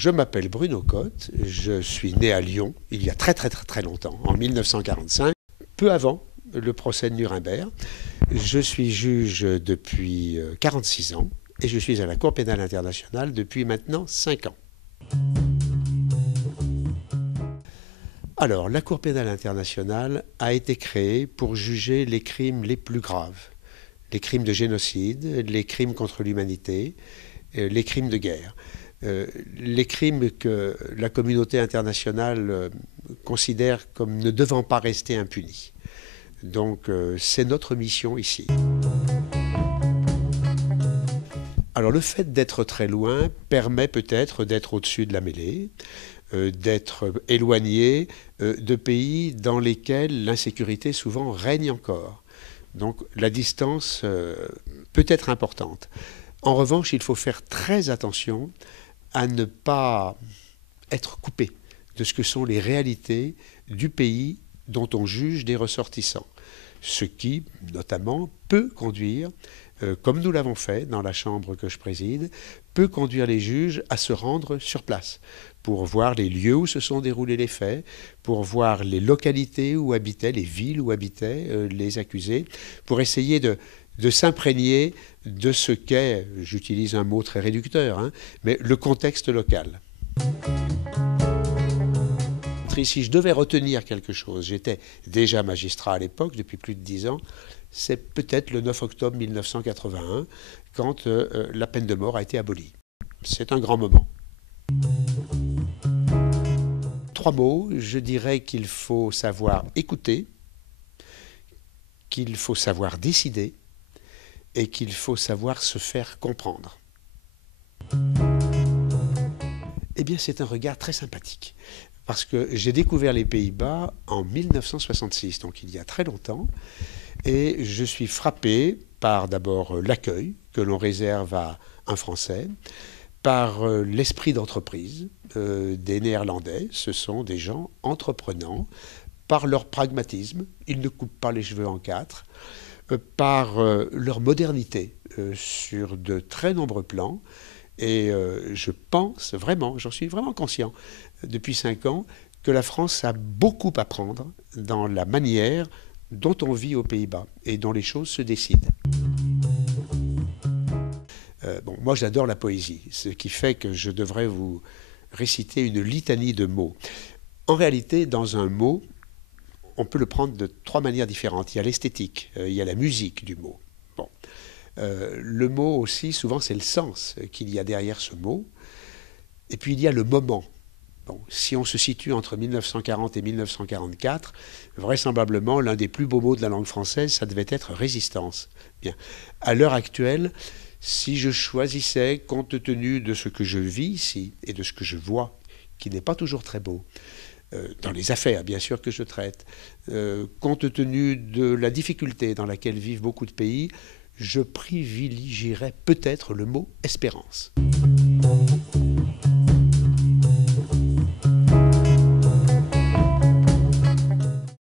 je m'appelle Bruno Cotte, je suis né à Lyon il y a très longtemps, en 1945, peu avant le procès de Nuremberg. Je suis juge depuis 46 ans et je suis à la Cour pénale internationale depuis maintenant 5 ans. Alors, la Cour pénale internationale a été créée pour juger les crimes les plus graves, les crimes de génocide, les crimes contre l'humanité, les crimes de guerre. Les crimes que la communauté internationale considère comme ne devant pas rester impunis. Donc c'est notre mission ici. Alors le fait d'être très loin permet peut-être d'être au-dessus de la mêlée, d'être éloigné de pays dans lesquels l'insécurité souvent règne encore. Donc la distance peut être importante. En revanche, il faut faire très attention à ne pas être coupé de ce que sont les réalités du pays dont on juge des ressortissants. Ce qui, notamment, peut conduire, comme nous l'avons fait dans la chambre que je préside, peut conduire les juges à se rendre sur place pour voir les lieux où se sont déroulés les faits, pour voir les localités où habitaient, les villes où habitaient les accusés, pour essayer de s'imprégner de ce qu'est, j'utilise un mot très réducteur, hein, mais le contexte local. Si je devais retenir quelque chose, j'étais déjà magistrat à l'époque, depuis plus de 10 ans, c'est peut-être le 9 octobre 1981, quand la peine de mort a été abolie. C'est un grand moment. 3 mots, je dirais qu'il faut savoir écouter, qu'il faut savoir décider, et qu'il faut savoir se faire comprendre. Eh bien, c'est un regard très sympathique, parce que j'ai découvert les Pays-Bas en 1966, donc il y a très longtemps, et je suis frappé par d'abord l'accueil que l'on réserve à un Français, par l'esprit d'entreprise des Néerlandais. Ce sont des gens entreprenants, par leur pragmatisme, ils ne coupent pas les cheveux en 4, par leur modernité sur de très nombreux plans. Et je pense vraiment, j'en suis vraiment conscient depuis 5 ans, que la France a beaucoup à prendre dans la manière dont on vit aux Pays-Bas et dont les choses se décident. Moi j'adore la poésie, ce qui fait que je devrais vous réciter une litanie de mots. En réalité, dans un mot, on peut le prendre de 3 manières différentes. Il y a l'esthétique, il y a la musique du mot. Bon. Le mot aussi, souvent, c'est le sens qu'il y a derrière ce mot. Et puis, il y a le moment. Bon, si on se situe entre 1940 et 1944, vraisemblablement, l'un des plus beaux mots de la langue française, ça devait être résistance. Bien. À l'heure actuelle, si je choisissais, compte tenu de ce que je vis ici et de ce que je vois, qui n'est pas toujours très beau, dans les affaires, bien sûr, que je traite, compte tenu de la difficulté dans laquelle vivent beaucoup de pays, je privilégierais peut-être le mot espérance.